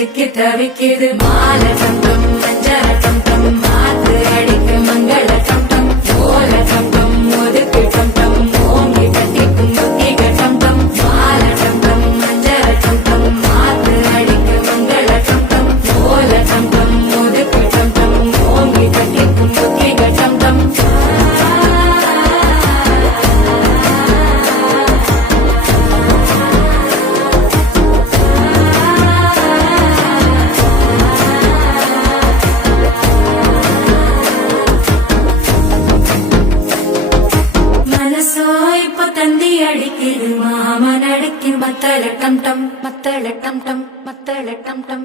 சிக்கி தவிக்குது மால டம் டம் மஞ்சள டம் டம் மாத்து அடிக்க மங்கள டம் டம் ஓல டம் டம் ஒதுக்கு டம் டம் ஓங்கி கட்டிக்கும் புத்திக டம் டம் மால டம் டம் மஞ்சள டம் டம் மாத்து அடிக்க மங்கள டம் டம் ஓல டம் டம் ஒதுக்கு டம் டம் ஓங்கி கட்டிக்கும் புத்திக டம் டம் தந்தி அடிக்குது மாமன் அடிக்கும் மத்தள டம் டம் மத்தள டம் டம் மத்தள டம் டம்